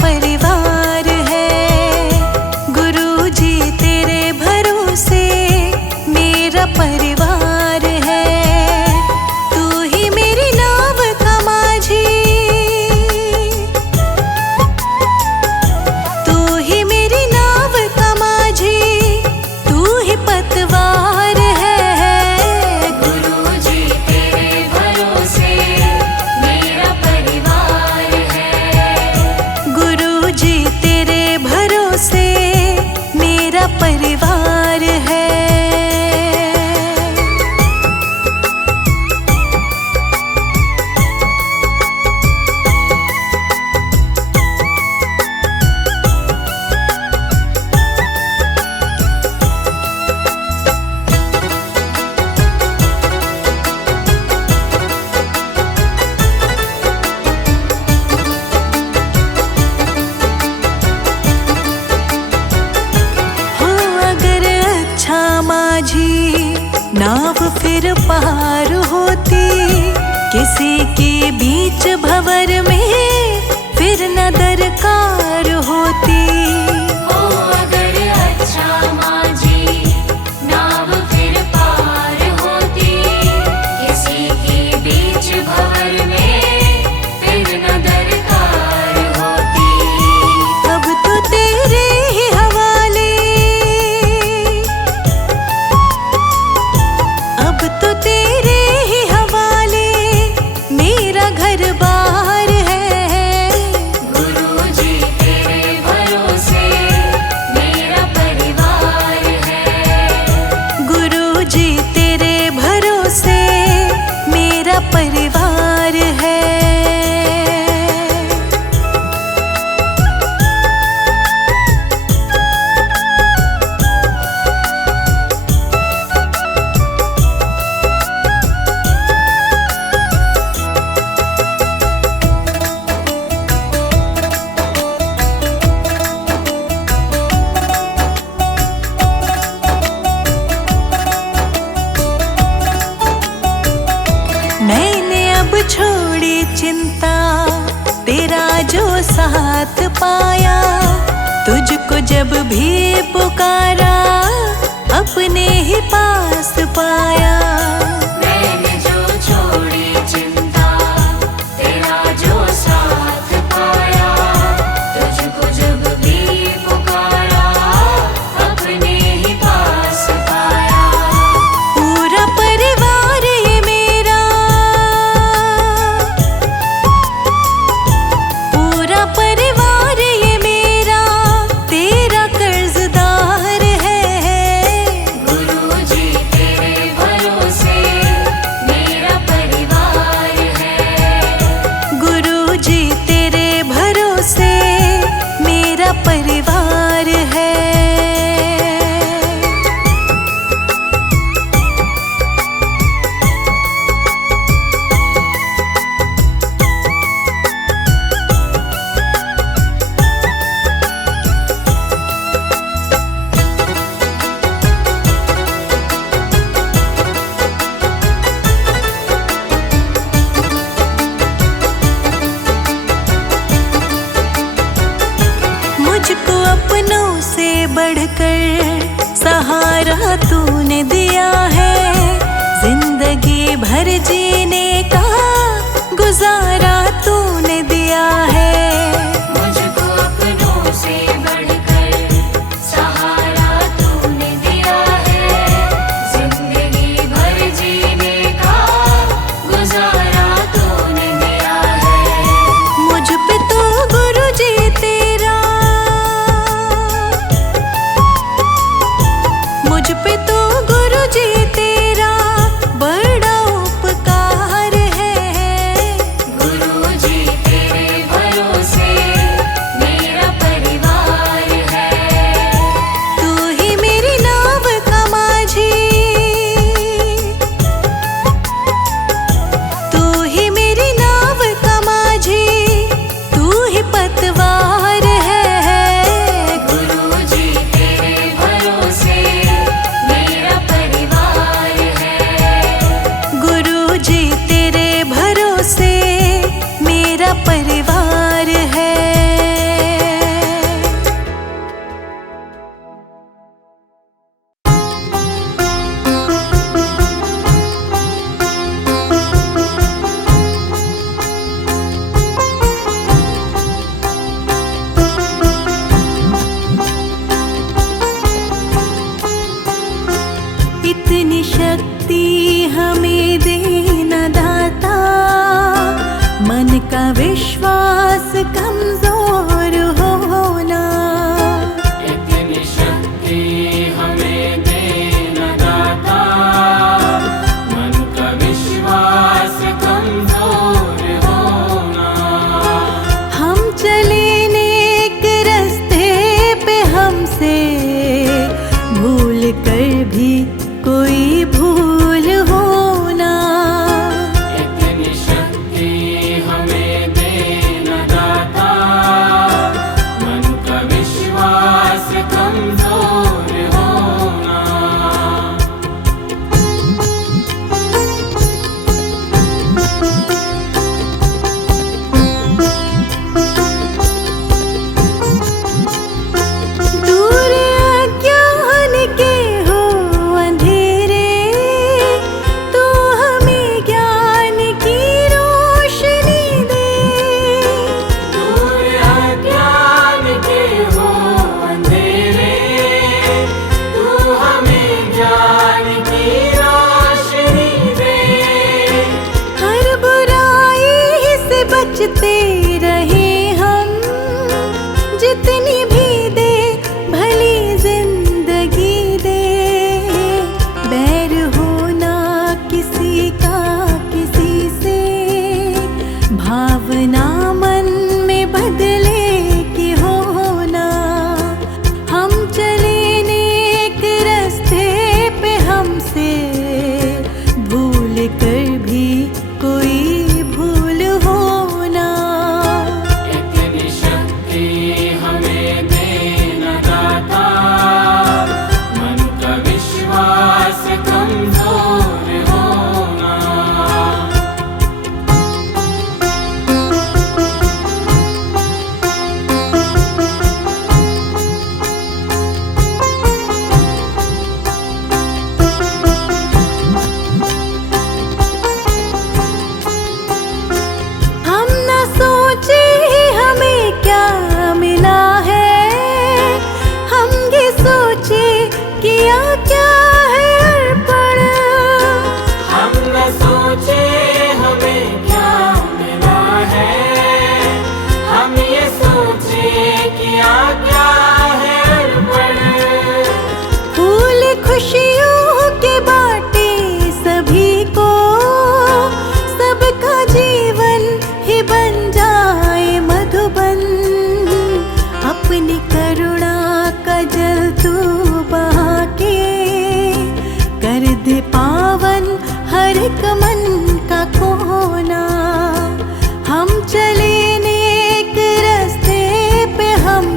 परिवार है। गुरुजी तेरे भरोसे मेरा परिवार है। तू ही मेरी नाव का माझी, तू ही मेरी नाव का माझी, तू ही पतवार है। गुरुजी तेरे भरोसे मेरा परिवार है। गुरुजी तेरे भरोसे मेरा परिवार है। नाव फिर पार होती, किसी के बीच भंवर में फिर न दरकार होती। ओ अगर अच्छा माझी नाव फिर पार होती, किसी के बीच भंवर में फिर न दरकार होती। अब तो तेरे ही हवाले, अब तो तेरे ही हवाले मेरा घर बार है। गुरुजी तेरे भरोसे मेरा परिवार है। गुरुजी तेरे भरोसे मेरा परिवार है। मैंने अब छोड़ी चिंता, तेरा जो साथ पाया। तुझको जब भी पुकारा, अपने ही पास पाया। मैंने जो छोड़ी चिंता, तेरा जो साथ पाया। तुझको जब भी पुकारा, अपने ही पास पाया। पूरा परिवार ये मेरा, पूरा परिवार ये मेरा तेरा कर्जदार है। गुरुजी तेरे भरोसे मेरा परिवार है। गुरुजी तेरे भरोसे मेरा परिवार है। मुझको अपनों से बढ़कर सहारा तूने दिया है। जिंदगी भर जीने का गुजारा तूने दिया है। मुझको अपनों से बढ़कर सहारा तूने दिया है। जिंदगी भर जीने का गुजारा तूने दिया है। मुझ पे तो गुरुजी तेरा, मुझ पे तो गुरुजी तेरा बड़ा उपकार है। गुरु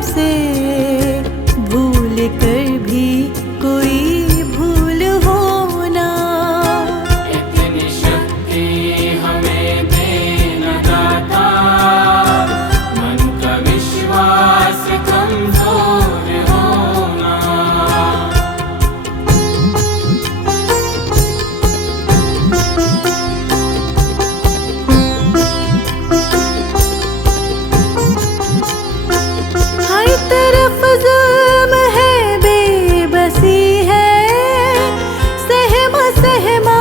हमसे, भूल कर भी कोई भूल होना। इतनी शक्ति हमें देना दाता, मन का विश्वास कमजोर होना। हर तरफ जुल्म है, बेबसी है, सहमा सहमा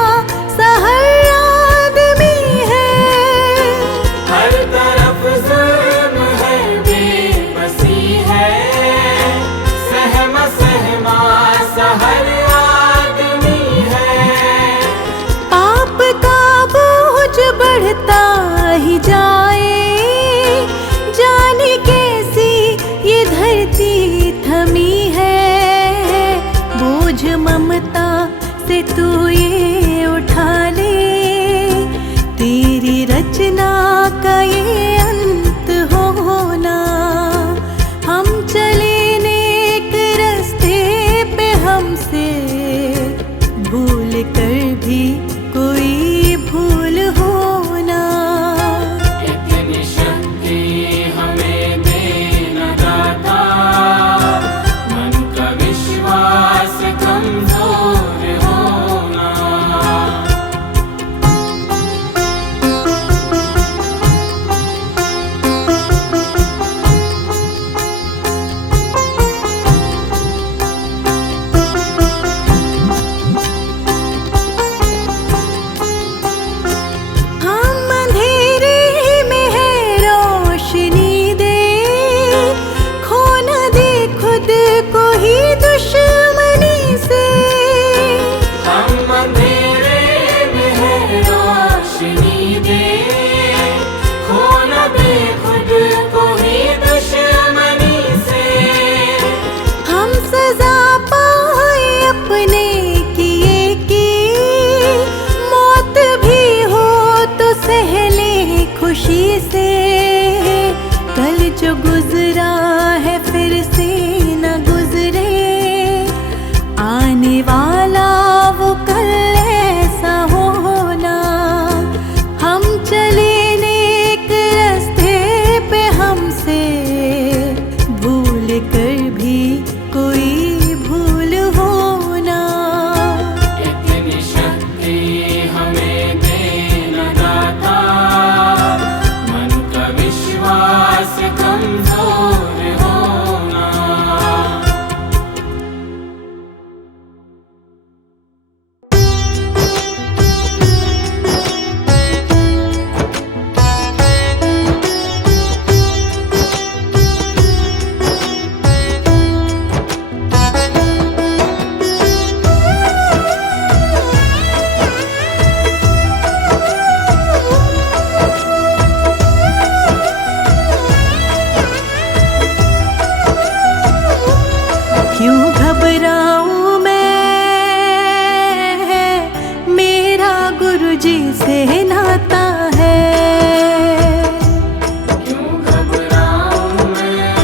सा हर आदमी है। हर तरफ जुल्म है, बेबसी है, सहमा सहमा सा हर आदमी है। पाप का बोझ बढ़ता ही जाए, जाने कैसी ये धरती थमी है। बोझ ममता से तू ये उठा ले, तेरी रचना का ये अंत होना। हम चले नेक रास्ते पे, हमसे भूल कर भी कोई भूल होना। इतनी शक्ति हमें देना दाता, मन का विश्वास कमजोर होना। हम अंधेरे में है, रोशनी दे, खो न दे खुद को ही दुश्मनी से। हम अंधेरे में है, रोशनी दे, खो न दे खुद को ही दुश्मनी से। हम सजा पाए अपने किए की, मौत भी हो तो सहले खुशी से। कल जो गुजरा है फिर से न गुजरे, आने वाला वो कल ऐसा होना। हम चले नेक रास्ते पे, हमसे भूल कर भी कोई भूल होना। इतनी शक्ति हमें देना दाता, मन का विश्वास कमजोर होना। क्यों घबराऊं मैं, मेरा गुरुजी से नाता है। क्यों घबराऊं मैं,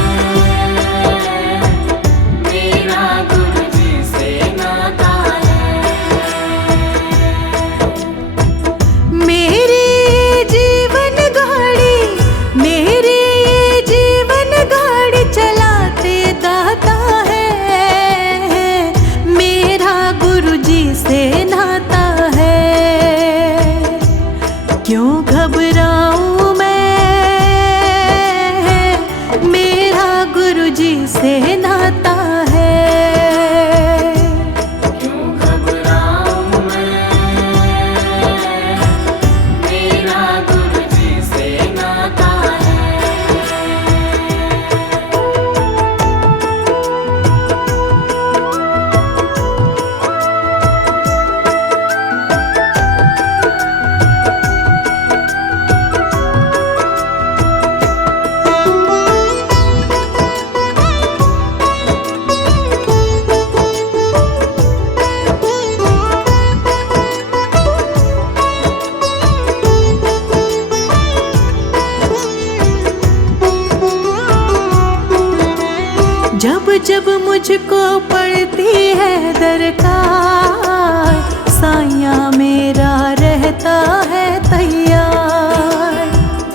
मेरा गुरुजी से नाता है। मेरी जीवन गाड़ी, मेरी जीवन गाड़ी चलाते दाता है। मेरा गुरुजी से नाता है। क्यों घबराऊं मैं, मेरा गुरुजी से नाता है। क्यों घबराऊं मैं, मेरा गुरुजी से नाता है। जब जब मुझको पड़ती है दरकार, साया मेरा रहता है तैयार।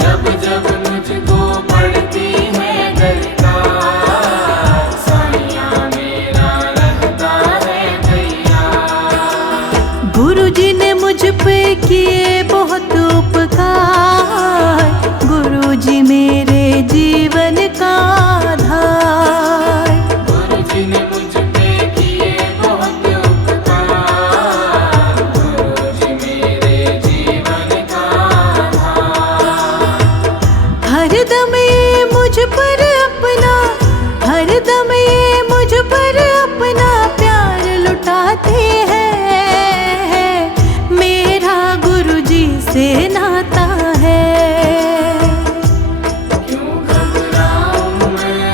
जब जब मुझको पड़ती है दरकार, साया मेरा रहता है तैयार। गुरुजी ने मुझ पे किए बहुत उपकार, गुरुजी मेरे जीवन का आधार। गुरुजी ने मुझ पे किए बहुत उपकार, गुरुजी मेरे जीवन का आधार। हरदम ये मुझ पर अपना, हरदम ये मुझ पर अपना प्यार लुटाते हैं। मेरा गुरुजी से नाता है। क्यों घबराऊं मैं,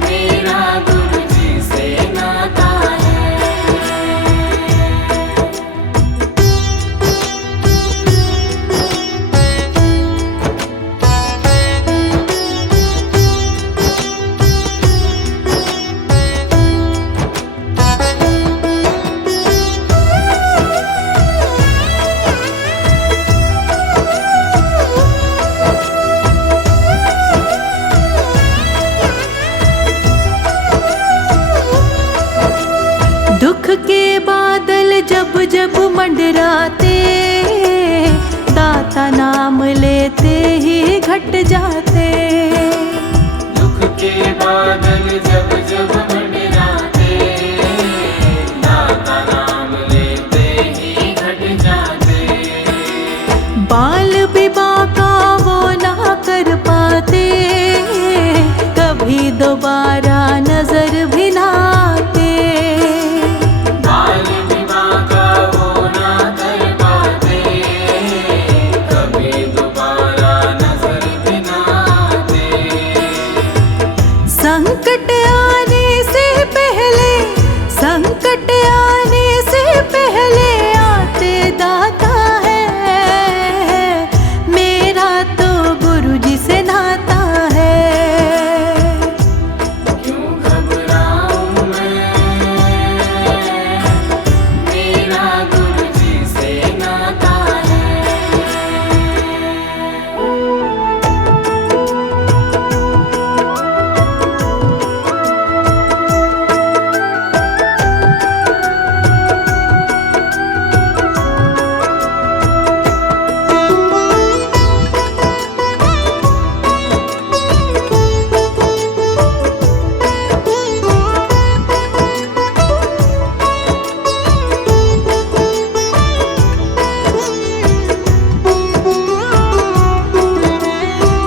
मेरा गुरुजी से नाता है। दुख के बादल जब जब मंडराते, दाता नाम लेते ही घट जाते। दुख के बादल जब जब मंडराते, दाता नाम लेते ही घट जाते। बाल विवाह का वो ना कर पाते, कभी दोबारा नजर भी ना आते। बाल विवाह का वो ना कर पाते, कभी दोबारा नजर भी ना आते। संकट आने से पहले, संकट आने से पहले आते दाता है। मेरा तो गुरुजी से नाता है। क्यों घबराऊं मैं, मेरा गुरुजी से नाता है।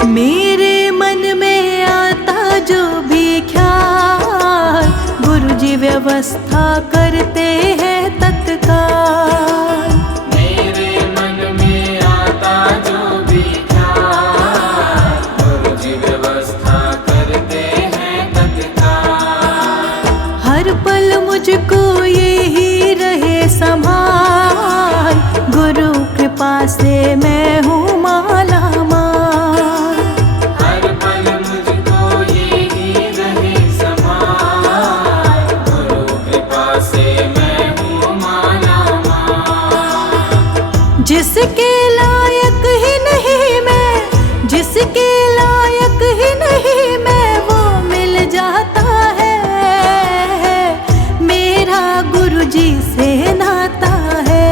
मेरे मन में आता जो भी ख्याल, गुरुजी व्यवस्था करते हैं तत्काल। मेरे मन में आता जो भी ख्याल, गुरुजी व्यवस्था करते हैं तत्काल। हर पल मुझको यही रहे संभाल, गुरु कृपा से मैं हूँ माला माल। हर पल मुझको यही रहे संभाल, गुरु कृपा से मैं हूँ माला माल। जिसके लायक ही नहीं मैं, जिसके लायक ही नहीं मैं, वो मिल जाता है। मेरा गुरुजी से नाता है।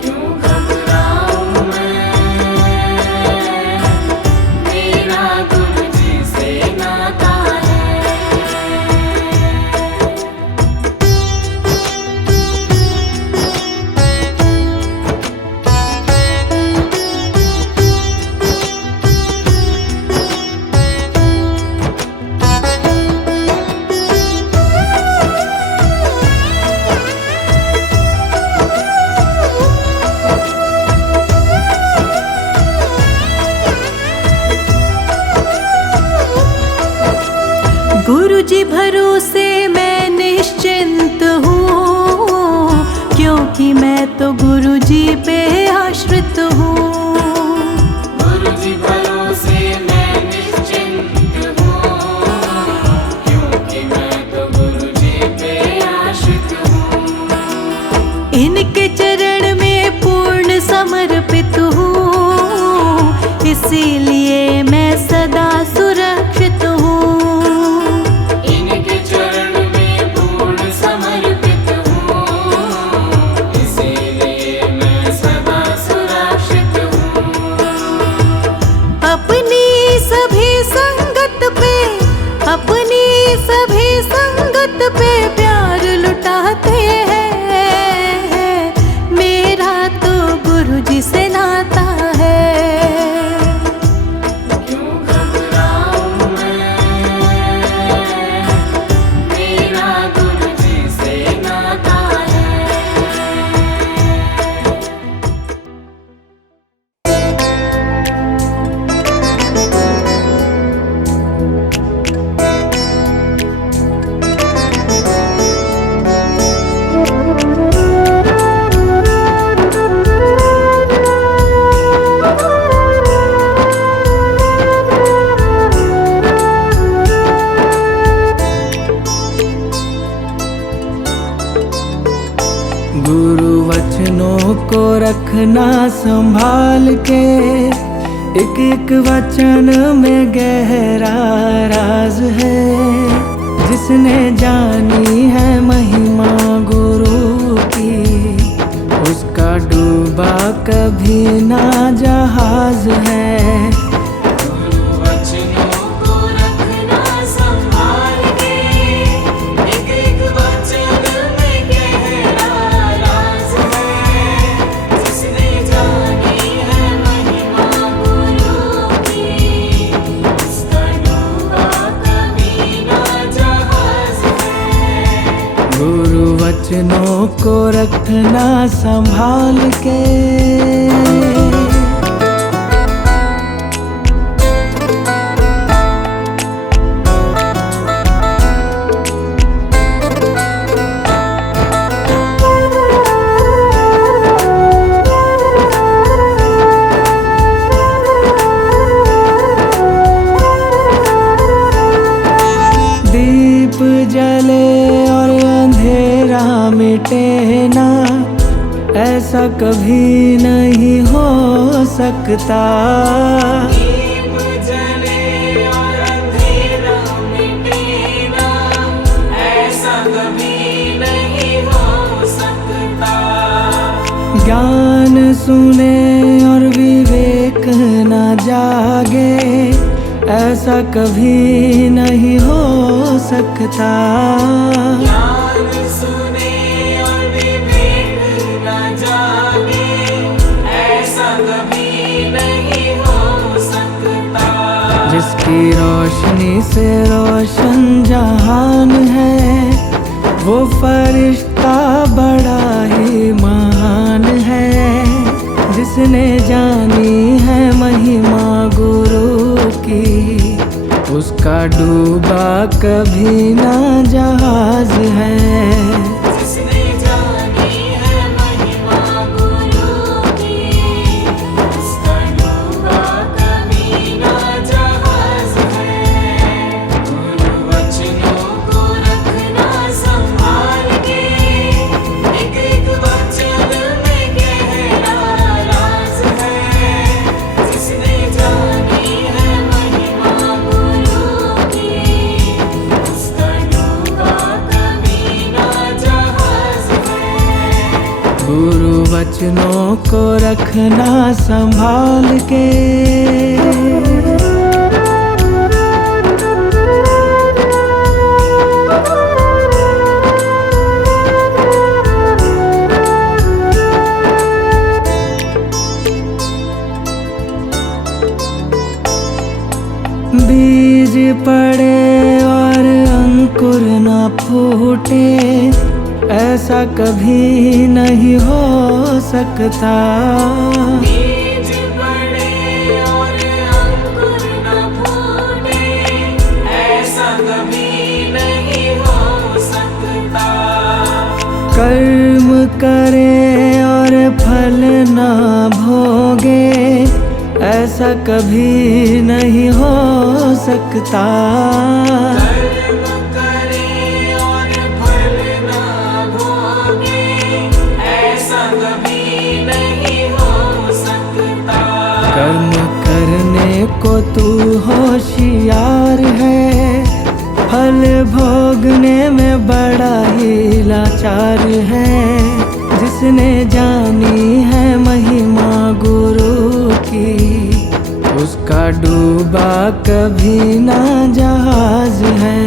क्यों घबराऊं मैं, मेरा गुरुजी से नाता है। गुरुजी भरोसे मैं निश्चिंत हूँ, क्योंकि मैं तो गुरुजी पे आश्रित हूँ। गुरुजी भरोसे मैं निश्चिंत इसीलिए मैं सदा सुरक्षित हूँ। इनके चरण में पूर्ण समर्पित हूँ, इसीलिए मैं सदा सुरक्षित हूँ। अपनी सभी संगत पे प्यार लुटाते हैं। मेरा तो गुरु जी से नाता है। क्यों घबराऊं मैं, मेरा गुरु जी से नाता है। गुरु वचनों को रखना संभाल के, एक एक वचन में गहरा राज है। जिसने जानी है महिमा गुरु की, उसका डूबा कभी ना जहाज है। गुरु वचनों को रखना संभाल के, एक एक वचन में गहरा राज है। जिसने जानी है महिमा गुरु की, उसका डूबा कभी ना जहाज है। गुरु वचनों को रखना संभाल के। दीप जले और अंधेरा मिटे ना, ऐसा कभी नहीं हो सकता। दीप जले और अंधेरा मिटे ना, ऐसा कभी नहीं हो सकता। ज्ञान सुने और विवेक न जागे, ऐसा कभी नहीं हो सकता। ज्ञान सुने और विवेक न जागे, ऐसा कभी नहीं हो सकता। जिसकी रोशनी से रोशन जहान है, वो फरिश्ता बड़ा ही महान है। जिसने जानी है महिमा गुरु की, उसका डूबा कभी ना जहाज है। जिसने जानी है महिमा गुरु की, उसका डूबा कभी ना जहाज है। गुरु वचनों को रखना संभाल के, एक एक वचन में गहरा राज है। जिसने जानी है महिमा गुरु की, उसका डूबा कभी ना जहाज है। गुरु वचनों को रखना संभाल के। बीज पड़े और अंकुर न फूटे, ऐसा कभी नहीं हो सकता। बीज पड़े और अंकुर न फूटे, ऐसा कभी नहीं हो सकता। कर्म करे और फल न भोगे, ऐसा कभी नहीं हो सकता। कर्म करे और फल ना भोगे, ऐसा कभी नहीं हो सकता। कर्म करने को तू होशियार है, फल भोगने में बड़ा ही लाचार है। जिसने जानी है महिमा गुरु की, उसका डूबा कभी ना जहाज है।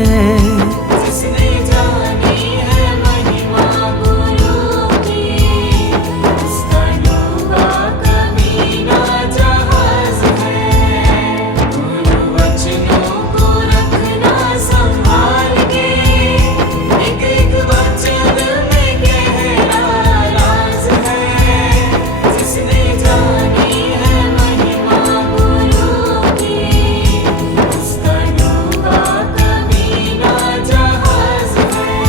जिसने जानी है महिमा गुरु की, उसका डूबा कभी ना जहाज है। गुरु वचनों को रखना संभाल के, एक एक वचन में गहरा राज है। जिसने जानी है महिमा गुरु की, उसका डूबा कभी ना जहाज है।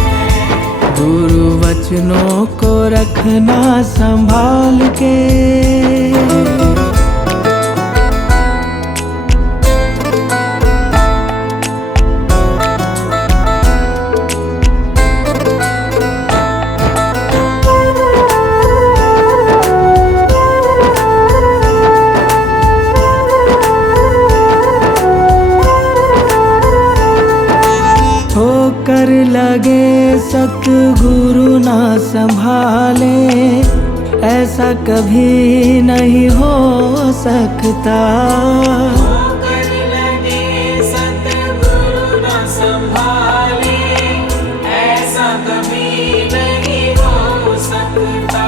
गुरु वचनों को रखना संभाल के। होकर लगे सतगुरु ना संभाले, ऐसा कभी नहीं हो सकता। होकर लगे सतगुरु ना संभाले, ऐसा कभी नहीं हो सकता।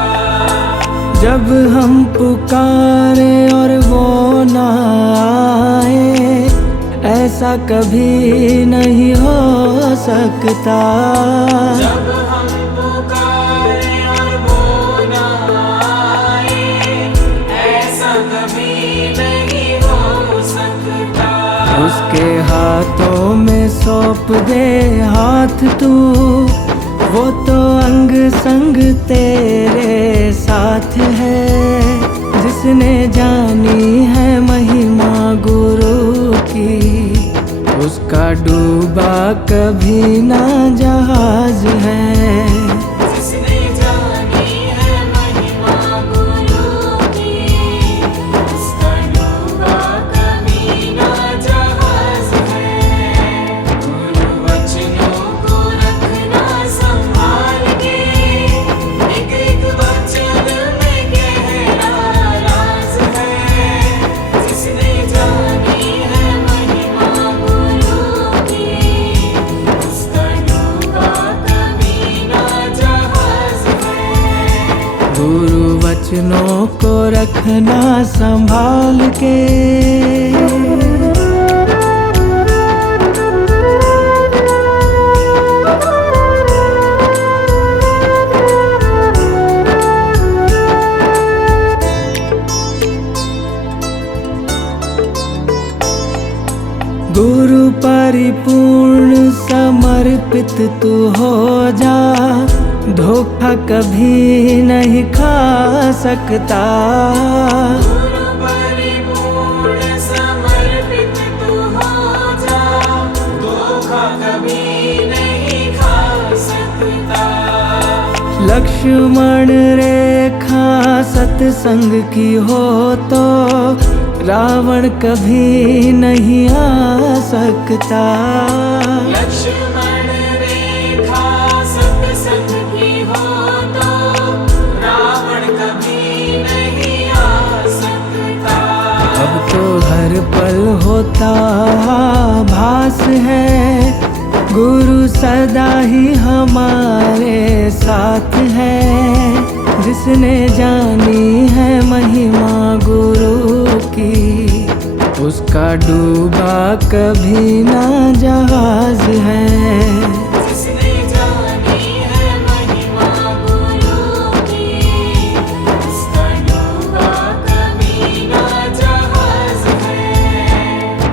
जब हम पुकारे और वो ना आए, ऐसा कभी नहीं हो सकता। जब हम पुकारे और वो ना आए, ऐसा कभी नहीं हो सकता। उसके हाथों में सौंप दे हाथ तू, वो तो अंग संग तेरे साथ है। जिसने जानी है महिमा गुरु की, उसका डूबा कभी ना जहाज है। जिसने जानी है महिमा गुरु की, उसका डूबा कभी ना जहाज है। गुरु वचनों को रखना संभाल के, एक एक वचन में गहरा राज है। जिसने जानी है महिमा गुरु की, उसका डूबा कभी ना जहाज है। गुरु वचनों को रखना संभाल के। गुरु परिपूर्ण समर्पित तू हो जा, धोखा कभी नहीं खा सकता। गुरु परिपूर्ण समर्पित तू हो जा, धोखा कभी नहीं खा सकता। लक्ष्मण रेखा सत्संग की हो तो, रावण कभी नहीं आ सकता। लक्ष्मण रेखा सत्संग की हो तो, रावण कभी नहीं आ सकता। अब तो हर पल होता भास है, गुरु सदा ही हमारे साथ है। जिसने जानी है महिमा गुरु की, उसका डूबा कभी ना जहाज है। जिसने जानी है महिमा गुरु की, उसका डूबा कभी ना जहाज है।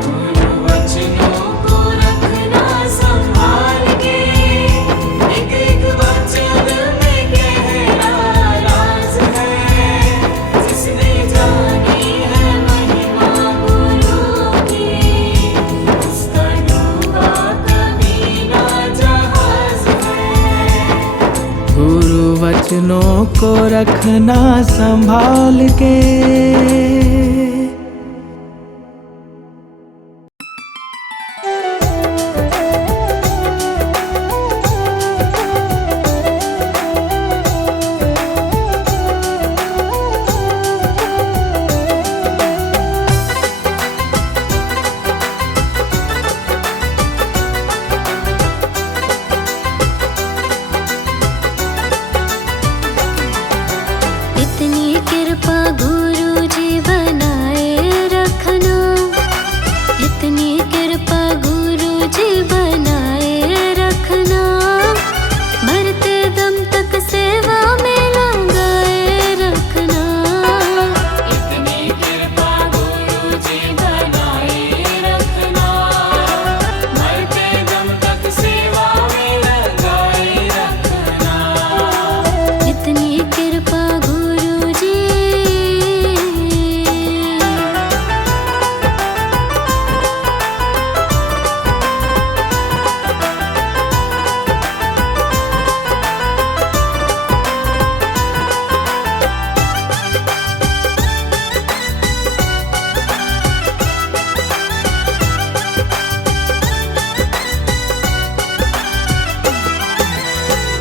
गुरु वचनों को रखना संभाल के, एक एक वचन में गहरा राज है। जिसने जानी है महिमा गुरु की, उसका डूबा कभी ना जहाज है। गुरु वचनों को रखना संभाल के। इतनी कृपा गुरु जी बनाए रखना, मरते दम तक सेवा में लगाए रखना। इतनी कृपा गुरु जी बनाए रखना, मरते दम तक सेवा में लगाए रखना। इतनी कृपा गुरु जी।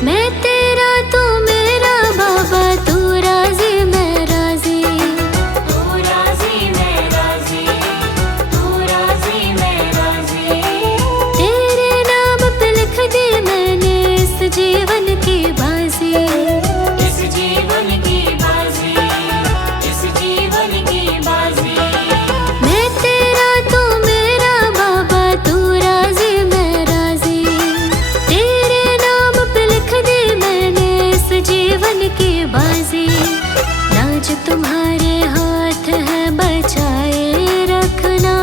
मैं तेरा तू मेरा बाबा, तू राजी मैं राजी। तू राजी मैं राजी, तू राजी मैं राजी। तेरे नाम पे लिख दी मैंने इस जीवन की बाजी। इस जीवन की बाजी, इस जीवन की बाजी। मैं तेरा तू मेरा बाबा, तू राजी मैं राजी। तेरे नाम पे लिख दी मैंने इस जीवन की बाजी। लाज तुम्हारे हाथ है बचाए रखना,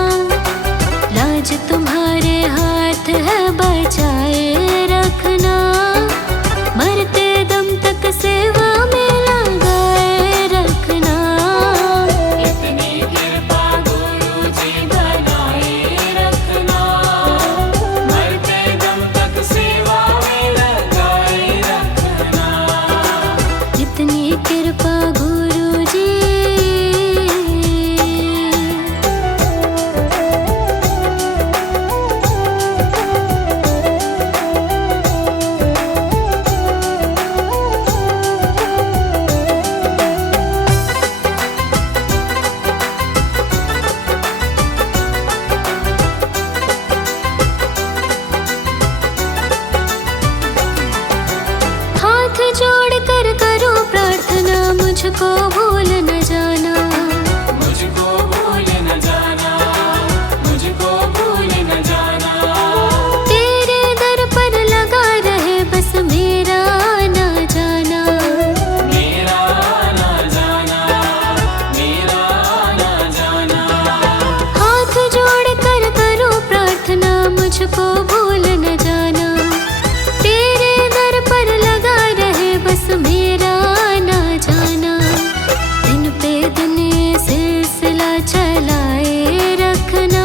लाज तुम्हारे हाथ है बचाए रखना। मरते दम तक सेवा में लगाए रखना। इतनी कृपा गुरु जी बनाए रखना, मरते दम तक सेवा में लगाए रखना। इतनी कृपा गुरु जी। हाथ जोड़ कर करो प्रार्थना, मुझको भूल न जाना। मुझको भूल न जाना, मुझको भूल न जाना। तेरे दर पर लगा रहे बस मेरा ना जाना। मेरा ना जाना, मेरा ना जाना। हाथ जोड़ कर करो प्रार्थना, मुझको भूल न जाना। तेरे दर पर लगा रहे बस मेरा ना जाना। दिन पे दिन सिलसिला चलाए रखना,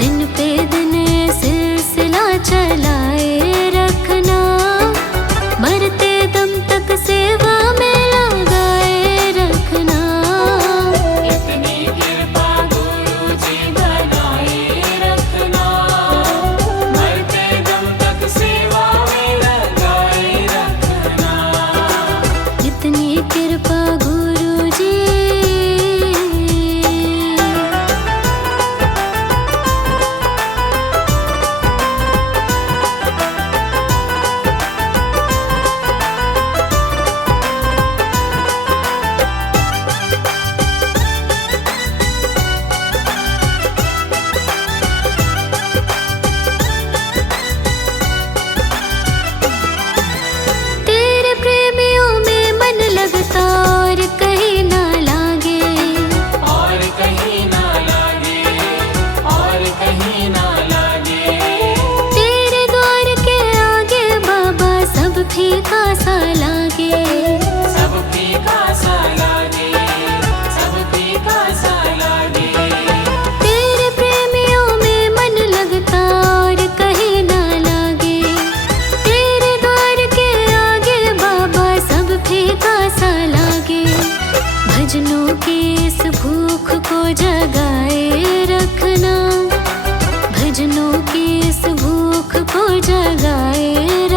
दिन पे दिन सिलसिला चलाए रखना। मरते दम तक सेवा में लगाए रखना। इतनी कृपा गुरु जी बनाए रखना, मरते दम तक सेवा में लगाए रखना। इतनी कृपा गुरु जी। तेरे प्रेमियों में मन लगता और कहीं ना लागे। और कहीं ना लागे, और कहीं ना लागे। तेरे द्वार के आगे बाबा सब फीका सा लागे। सब फीका सा लागे, सब फीका सा लागे। तेरे प्रेमियों में मन लगता और कहीं ना लागे। तेरे द्वार के आगे बाबा सब फीका सा लागे। भजनों की इस भूख को जगाए रखना, भजनों की इस भूख को जगाए